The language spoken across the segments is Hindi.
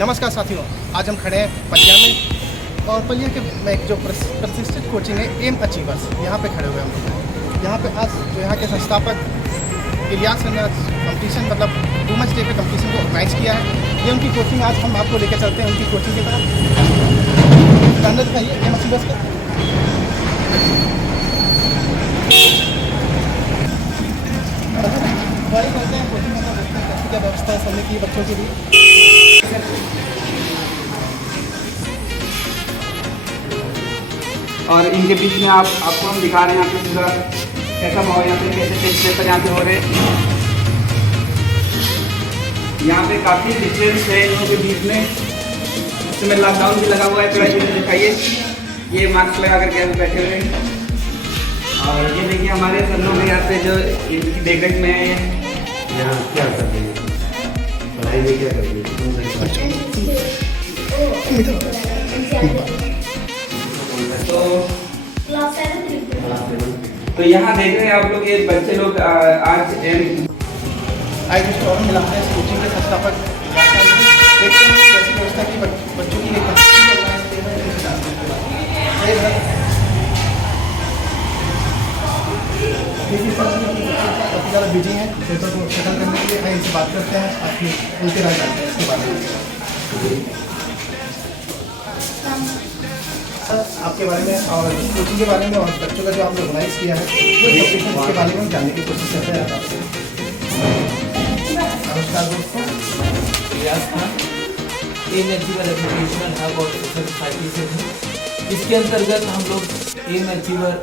नमस्कार साथियों, आज हम खड़े हैं पलिया में और पलिया के में जो प्रतिष्ठित कोचिंग है एम अचीवर्स, यहाँ पे खड़े हुए हम लोग। यहाँ पे आज जो यहाँ के संस्थापक इलियास ने कंपटीशन मतलब वुमेंस डे पे कंपटीशन को ऑर्गेनाइज किया है। ये उनकी कोचिंग, आज हम आपको लेकर चलते हैं उनकी कोचिंग की तरफ। अंदर दिखाइए एम अचीवर्स का। वही करते हैं कोचिंग में, देखते हैं कैसी क्या व्यवस्था है समझने की बच्चों के लिए। और इनके बीच में आपको हम दिखा रहे हैं यहाँ पे पूरा कैसा माहौल, यहाँ पे कैसे टेस्ट पेपर यहाँ पे हो रहे हैं। यहाँ पे काफ़ी डिस्टेंस है इन लोगों के बीच में। इस समय लॉकडाउन भी लगा हुआ है, थोड़ा इधर दिखाइए। ये मास्क लगा कर कैसे बैठे हुए हैं। और ये देखिए हमारे सब लोग यहाँ पे जो इनकी देख रेख में यहाँ क्या कर रही है, पढ़ाई में क्या कर रही है? तो यहाँ देख रहे हैं आप लोग, ये बच्चे लोग आज स्टॉल मिला है कोचिंग के संस्थापक। देखते हैं कैसी व्यवस्था की बच्चों की काफ़ी ज़्यादा बिजी हैं पेपर को सेटल करने के लिए। इनसे बात करते हैं, आपकी उनके राय जानते हैं इसके बारे में, आपके बारे में और कोचिंग के बारे में और बच्चों का जो आपने ऑर्गेनाइज किया है उसके बारे में जानने की कोशिश करते हैं आपसे। नमस्कार दोस्तों, Ilyas Khan M achiever educational hub और सोसाइटी से हैं। इसके अंतर्गत हम लोग एम अचीवर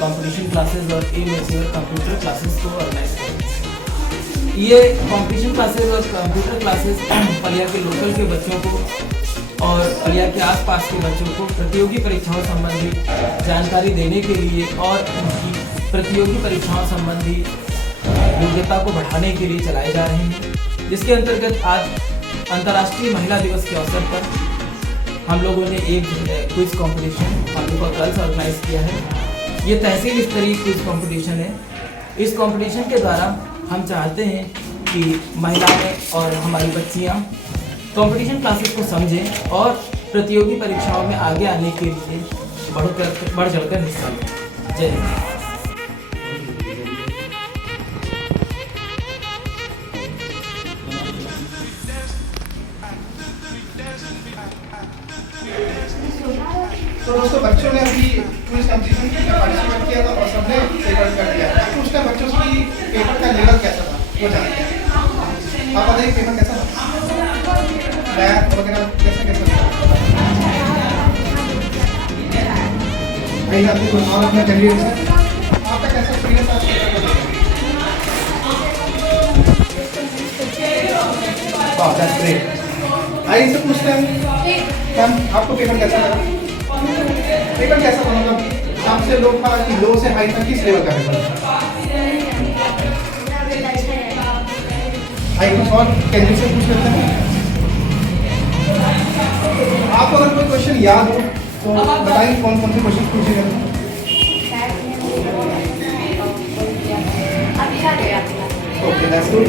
कंपटीशन क्लासेस और एम अचीवर कंप्यूटर क्लासेस को ऑर्गेनाइज करते हैं। ये कंपटीशन क्लासेस और कंप्यूटर क्लासेस पलिया के लोकल के बच्चों को और पलिया के आसपास के बच्चों को प्रतियोगी परीक्षाओं संबंधी जानकारी देने के लिए और उनकी प्रतियोगी परीक्षाओं संबंधी योग्यता को बढ़ाने के लिए चलाए जा रहे हैं। जिसके अंतर्गत आज अंतर्राष्ट्रीय महिला दिवस के अवसर पर हम लोगों ने एक क्विज कंपटीशन हम लोग का कल ऑर्गेनाइज किया है। ये तहसील स्तरीय क्विज कंपटीशन है। इस कंपटीशन के द्वारा हम चाहते हैं कि महिलाएं और हमारी बच्चियाँ कंपटीशन क्लासेस को समझें और प्रतियोगी परीक्षाओं में आगे आने के लिए बढ़ चढ़कर हिस्सा लें। जय हिंद। तो दोस्तों, बच्चों ने अभी क्विज कंपटीशन में पार्टिसिपेट किया था और सबने पेपर कर दिया। तो उसका बच्चों की पेपर का लेवल कैसा था वो जानते हैं। आप बताइए पेपर कैसा था, मैथ वगैरह कैसा था? भाई आपने कुछ और अपना करियर है, आपका कैसा एक्सपीरियंस था पेपर का? वाह, दैट्स ग्रेट। आइए से पूछते हैं मैम, आपको पेपर कैसा लगा? पेपर कैसा था, मतलब कम से लो था कि लो से हाई तक किस लेवल का पेपर था? आइए कुछ और कैंडिडेट से पूछ लेते हैं। आपको अगर कोई क्वेश्चन याद हो तो बताइए कौन कौन से क्वेश्चन पूछे गए? Okay, that's good.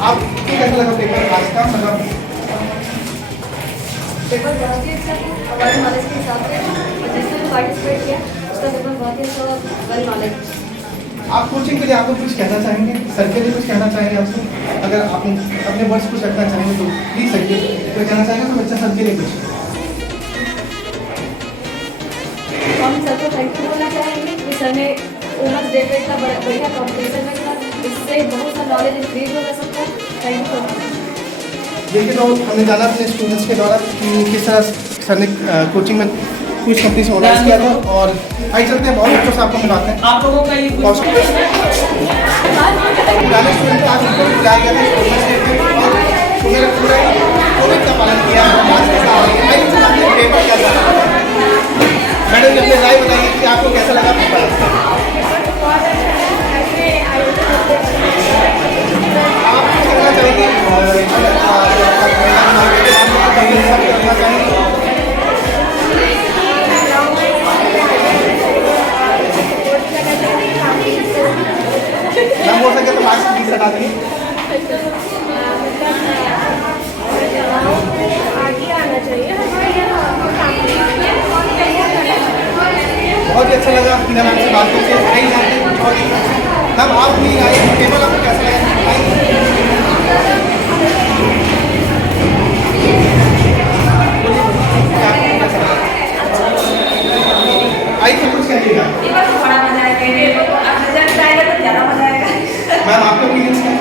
आपको कैसा लगा पेपर आज का? मतलब पेपर बहुत ही अच्छा था हमारे नॉलेज के हिसाब से, और जिसने भी पार्टिसिपेट किया उसका पेपर बहुत ही अच्छा वेल नॉलेज। आप कोचिंग के लिए आपको कुछ कहना चाहेंगे, सर के लिए कुछ कहना चाहेंगे आपसे? अगर आप अपने वर्ड्स कुछ रखना चाहेंगे तो प्लीज सर के कोई कहना चाहेंगे तो बच्चा सर के लिए कुछ। हम सर को थैंक यू बोलना चाहेंगे कि सर ने वुमेंस डे पे इतना बढ़िया कॉम्पिटिशन में किया, इससे बहुत सा नॉलेज इंक्रीज हो सकता है। Thank you so much. देखिए, तो हमने जाना अपने स्टूडेंट्स के द्वारा कि किस तरह सर ने कोचिंग में कुछ कंपटीशन ऑर्गेनाइज किया था। और आइए चलते हैं, बहुत बच्चों से आपको मिलाते हैं। आप लोगों का ये पुराने स्टूडेंट आज उनको भी बुलाया गया था वुमेंस डे पे और उन्होंने पूरा कोविड का पालन किया। पेपर कैसा लगा? मैडम ने अपने राय बताइए कि आपको कैसा लगा पेपर? आप कुछ कहना चाहेंगे? हम बोल सके तो मार्क्स प्लीज लगा देंगे। काफ़ी अच्छा लगा हीना मैम से बात करके। आइए जानते हैं कुछ और। मैम आप भी आए, पेपर आपको कैसा लगा? आई तो कुछ कहिएगा बड़ा मजा आएगा, अब रिजल्ट आएगा तो ज़्यादा मजा आएगा। मैम, आपके ओपिनियंस क्या?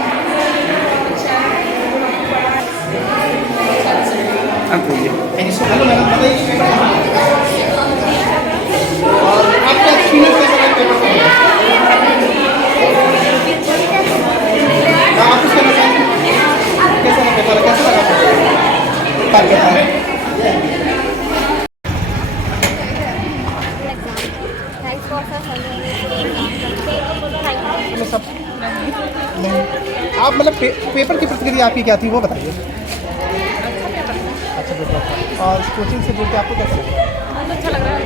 हेलो मैडम, बताइए और आपका एक्सपीरियंस कैसा रहा पेपर का? आप कुछ कहना चाहेंगे? कैसा रहा पेपर, कैसा लगा? सब आप मतलब पेपर की प्रतिक्रिया आपकी क्या थी वो बताइए। अच्छा पेपर, और कोचिंग से जुड़ के आपको कैसे लगा? अच्छा लग रहा है।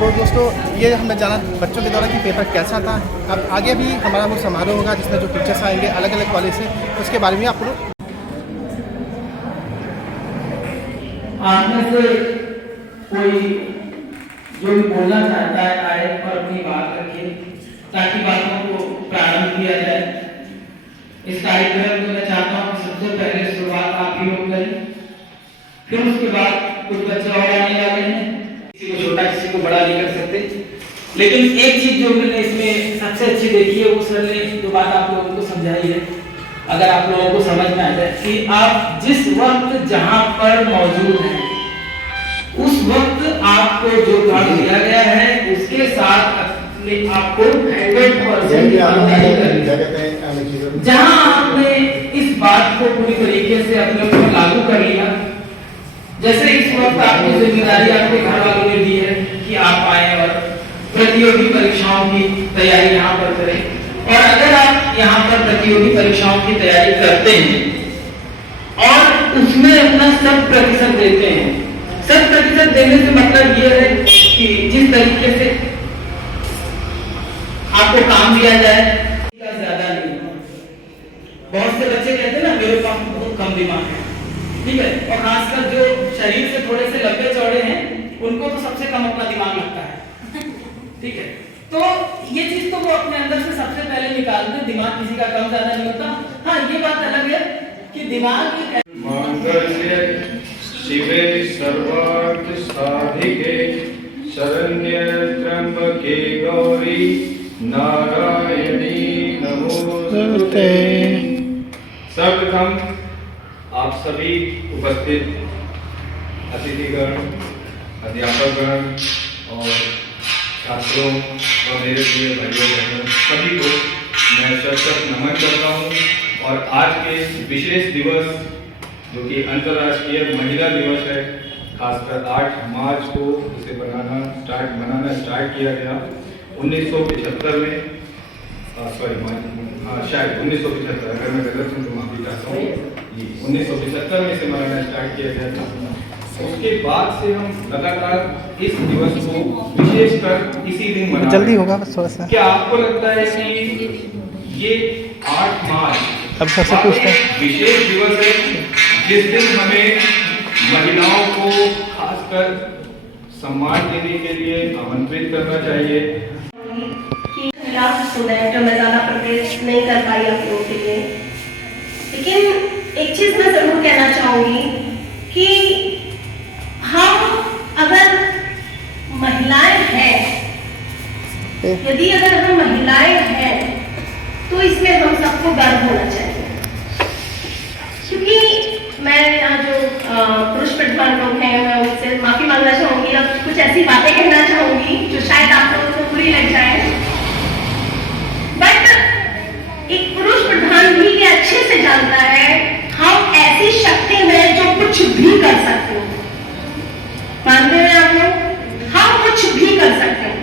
तो दोस्तों, ये हमें जाना बच्चों के द्वारा कि पेपर कैसा था। अब आगे भी हमारा वो समारोह होगा जिसमें जो टीचर्स आएंगे अलग अलग कॉलेज से, उसके बारे में आप लोग आप में से कोई जो भी बोलना चाहता है आए और अपनी बात रखे ताकि बातों को प्रारंभ किया जाए। इस कार्यक्रम में मैं चाहता हूँ कि सबसे पहले शुरुआत आप ही लोग करें, फिर उसके बाद कुछ बच्चे और आने वाले हैं। किसी को छोटा किसी को बड़ा नहीं कर सकते, लेकिन एक चीज जो मैंने इसमें सबसे अच्छी देखी है वो सर ने जो बात आप लोगों को समझाई है, अगर आप लोगों को समझ में आ जाए कि आप जिस वक्त जहां पर मौजूद हैं उस वक्त आपको जो काम दिया गया है उसके साथ अपने आपको 100% ईमानदारी करनी। जहां आपने इस बात को पूरी तरीके से अपने ऊपर लागू कर लिया, जैसे इस वक्त आपकी जिम्मेदारी आपके घर वालों ने दी है कि आप आए और प्रतियोगी परीक्षाओं की तैयारी यहाँ पर करें, और अगर आप यहाँ पर प्रतियोगी परीक्षाओं की तैयारी करते हैं और उसमें अपना 100% देते हैं, 100% देने से मतलब ये है कि जिस तरीके से आपको काम दिया जाए ज्यादा नहीं। बहुत से बच्चे कहते हैं ना मेरे पास बहुत कम दिमाग है, ठीक है, और खासकर जो शरीर से थोड़े से लंबे चौड़े हैं उनको तो सबसे कम अपना दिमाग लगता है, ठीक है। तो ये चीज तो वो अपने अंदर से सबसे पहले निकालते हैं, दिमाग किसी का कम ज्यादा नहीं होता। हाँ, ये बात अलग है कि दिमाग शिवे सर्वार्थ साधिके शरण्ये त्र्यंबके गौरी नारायणी नमोस्तुते। सर्वप्रथम आप सभी उपस्थित अतिथिगण, अध्यापकगण और छात्रों और मेरे प्रिय भाइयों बहनों सभी को मैं सशक्त नमन करता हूँ। और आज के विशेष दिवस जो कि अंतर्राष्ट्रीय महिला दिवस है, खासकर 8 मार्च को इसे मनाना स्टार्ट किया गया 1975 में, शायद 1975, अगर मैं गलत हूँ तो माफी चाहता हूँ, 1975 में इसे मनाना स्टार्ट किया गया था। उसके बाद से हम लगातार इस दिवस को विशेषकर इसी दिन मना जल्दी होगा बस थोड़ा सा। क्या आपको लगता है कि ये 8 मार्च अब सबसे पूछते हैं विशेष दिवस है जिस दिन हमें महिलाओं को खासकर सम्मान देने के लिए आमंत्रित करना चाहिए? जो मैं ज़्यादा प्रवेश नहीं कर पाई आप लोगों के लिए, लेकिन एक चीज़ मैं ज़रूर कहना चाहूँगी कि हम अगर महिलाएं हैं, यदि अगर हम महिलाएं हैं तो इसमें हम सबको गर्व होना चाहिए। क्योंकि मैं यहाँ जो पुरुष प्रधान लोग हैं मैं उनसे माफ़ी मांगना चाहूँगी, अब कुछ ऐसी बातें कहना चाहूँगी जो शायद आप लोगों को बुरी लग जाए, बट एक पुरुष प्रधान भी ये अच्छे से जानता है हम ऐसी शक्ति हैं जो कुछ भी कर सकते हैं। मानते हैं आप लोग? हम कुछ भी कर सकते हैं।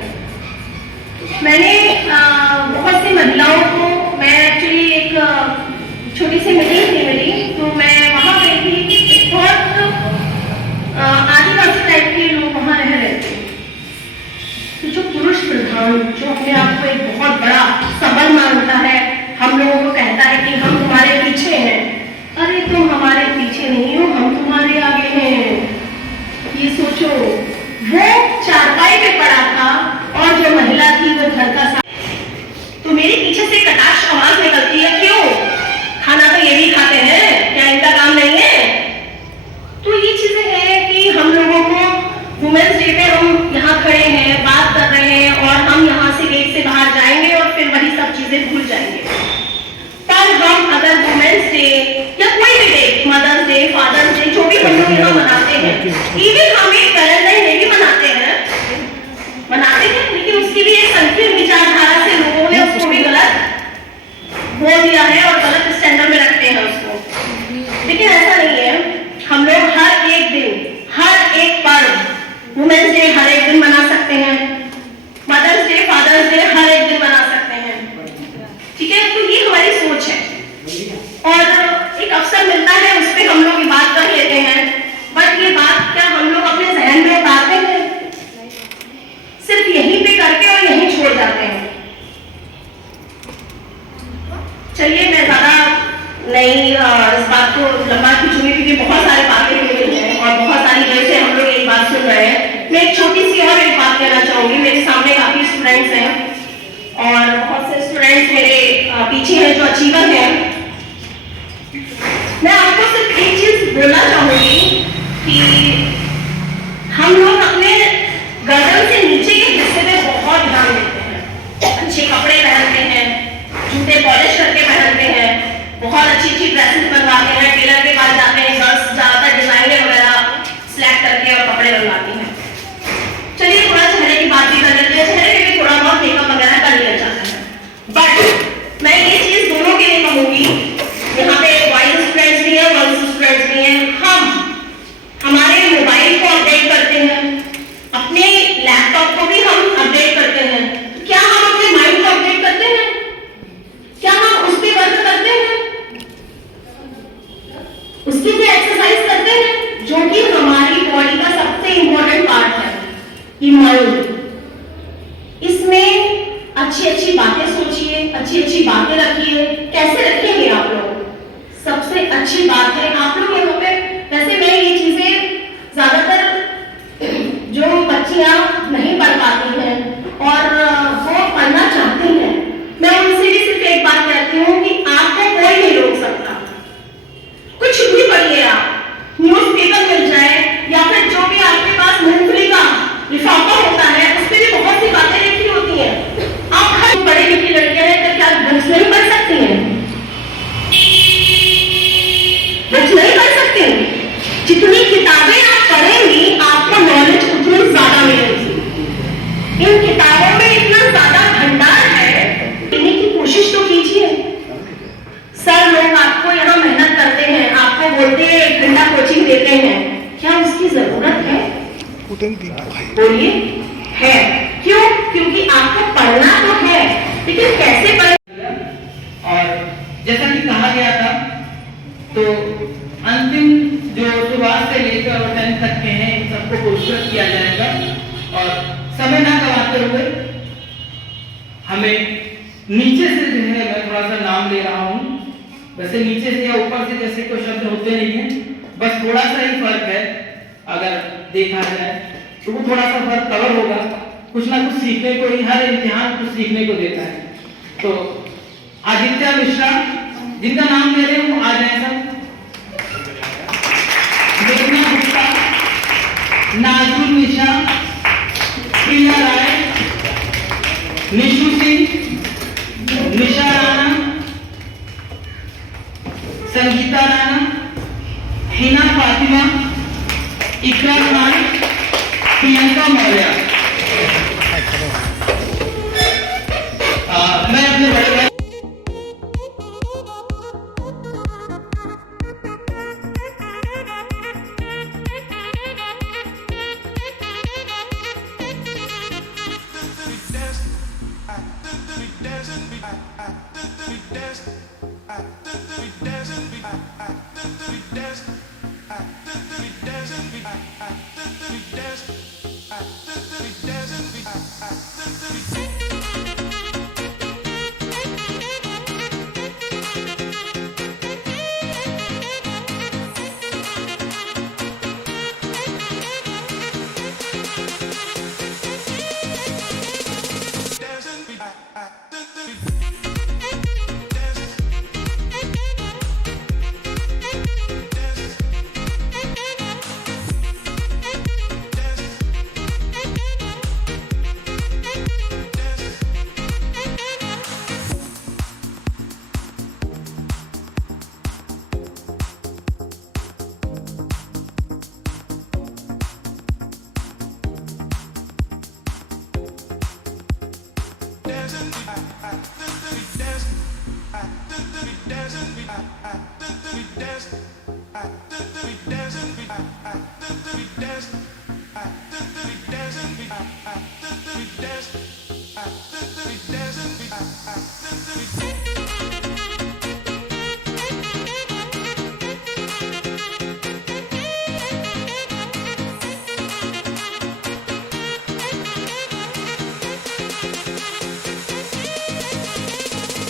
मैंने बहुत सी महिलाओं को, मैं एक्चुअली एक छोटी सी मीटिंग थी मेरी, तो मैं वहाँ गई थी। एक बहुत आदिवासी टाइप के लोग वहाँ रह रहे थे। तो जो पुरुष प्रधान जो अपने आप को एक बहुत बड़ा सबल मानता है, हम लोगों को कहता है कि हम तुम्हारे पीछे हैं। अरे तुम हमारे पीछे नहीं हो, हम तुम्हारे आगे हैं। ये सोचो, वो चारपाई पे पड़ा था तो मेरे पीछे से कटाक्ष आवाज निकलती है, क्यों? खाना तो ये भी खाते हैं, क्या इनका काम नहीं है? तो ये चीजें हैं कि हम लोगों को वुमेन्स डे पे हम यहाँ खड़े हैं, बात कर रहे हैं और हम यहाँ से गेट से बाहर जाएंगे और फिर वही सब चीजें भूल जाएंगे। पर हम अगर वुमेन्स डे या कोई भी day, mother's day, father's day, जो भी हम लोग यहाँ मनाते हैं, इवन हम एक वैलेंटाइन डे भी मनाते हैं, लेकिन उसकी भी एक संकीर्ण विचारधारा से लोगों ने उसको भी गलत बोल दिया है और गलत स्टैंडर्ड में रखते हैं उसको। लेकिन ऐसा नहीं है, हम लोग हर एक दिन, हर एक पर्व, वुमेन्स डे हर एक दिन मना सकते हैं, मदर्स डे, फादर्स डे हर एक दिन मना सकते हैं, ठीक है? तो ये हमारी सोच है और एक अवसर मिलता है उस पर हम लोग ये बात कर लेते हैं। बट ये बात क्या हम लोग अपने जहन में उतारते हैं? सिर्फ यहीं पे करके और यहीं छोड़ जाते हैं। चलिए, मैं ज्यादा नहीं इस बात को लंबा खींचूंगी क्योंकि बहुत सारे बातें हो रही हैं और बहुत सारी जगह से हम लोग एक बात सुन रहे हैं। मैं एक छोटी सी और एक बात कहना चाहूंगी। मेरे सामने काफी स्टूडेंट्स हैं और बहुत से स्टूडेंट्स मेरे पीछे हैं जो अचीवर हैं। मैं आपको सिर्फ एक चीज बोलना चाहूंगी कि हम लोग अपने गर्दन से नीचे के हिस्से में बहुत ध्यान देते हैं, अच्छे कपड़े पहनते हैं, जूते पॉलिश करके पहनते हैं, बहुत अच्छी ड्रेसेस बनवाते हैं, टेलर के पास जाते हैं, गर्ल्स ज्यादातर डिजाइनर वगैरह सिलेक्ट करके और कपड़े बनवाती हैं। चलिए, थोड़ा चेहरे की बात भी कर लेते हैं, चेहरे पे भी थोड़ा बहुत मेकअप वगैरह कर लिया जाता है। बट मैं ये चीज दोनों के लिए कहूंगी, यहाँ पे बॉयज स्टूडेंट्स भी हैं, गर्ल्स स्टूडेंट्स भी हैं। हम हमारे मोबाइल को अपडेट करते हैं, अपने लैपटॉप को भी हम अपडेट करते हैं। क्या हम अपने माइंड को अपडेट करते हैं? क्या हम उस पर वर्क करते हैं? उसकी भी एक्सरसाइज करते हैं, जो कि हमारी बॉडी का सबसे इंपॉर्टेंट पार्ट है, ये माइंड। इसमें अच्छी अच्छी बातें सोचिए, अच्छी अच्छी बातें रखिए। कैसे रखेंगे आप लोग? सबसे अच्छी बात है आप लोग यहाँ पे, वैसे मैं ये चीजें ज्यादातर जो बच्चियां नहीं पढ़ पाती हैं और वो पढ़ना चाहती हैं, मैं उनसे भी सिर्फ एक बात कहती हूँ कि आपको कोई नहीं रोक सकता। कुछ भी पढ़िए आप, न्यूज़पेपर मिल जाए या फिर जो भी आपके पास मूंगफली का लिफाफा होता है, उस पर भी बहुत सी बातें लिखी होती हैं। आप हर पढ़ी लिखी लड़कियां हैं तो क्या बुक्स नहीं पढ़ सकती हैं? बुक्स नहीं पढ़ सकती? जितनी किताबें आप पढ़ेंगी आपको नॉलेज उतनी ज्यादा मिलेगी। इन किताबों में इतना ज्यादा भंडार है, पढ़ने की कोशिश तो कीजिए। सर लोग आपको यहाँ मेहनत करते हैं, आपको बोलते हैं, एक घंटा कोचिंग देते हैं, क्या उसकी जरूरत है? बोलिए, है। क्यों? क्योंकि आपको पढ़ना तो है, लेकिन कैसे पढ़ें? और जैसा कि कहा गया था, तो अंतिम जो शुरुआत से लेकर और 10 तक के हैं, इन सबको पुरस्कृत किया जाएगा। और समय ना गवाते हुए हमें नीचे से जो है, मैं थोड़ा सा नाम ले रहा हूँ, वैसे नीचे से या ऊपर से जैसे कोई शब्द होते नहीं है, बस थोड़ा सा ही फर्क है। अगर देखा जाए तो वो थोड़ा सा फर्क कवर होगा, कुछ ना कुछ सीखने को ही, हर इम्तिहान कुछ सीखने को देता है। तो आदित्य मिश्रा, जिनका नाम ले रहे हैं वो आ जाए सब। मेघना गुप्ता, नाजुल निशा, प्रिया राय, निशु सिंह, निशा राणा, संगीता राणा, हिना फातिमा, इकरा खान, प्रियंका मौर्य।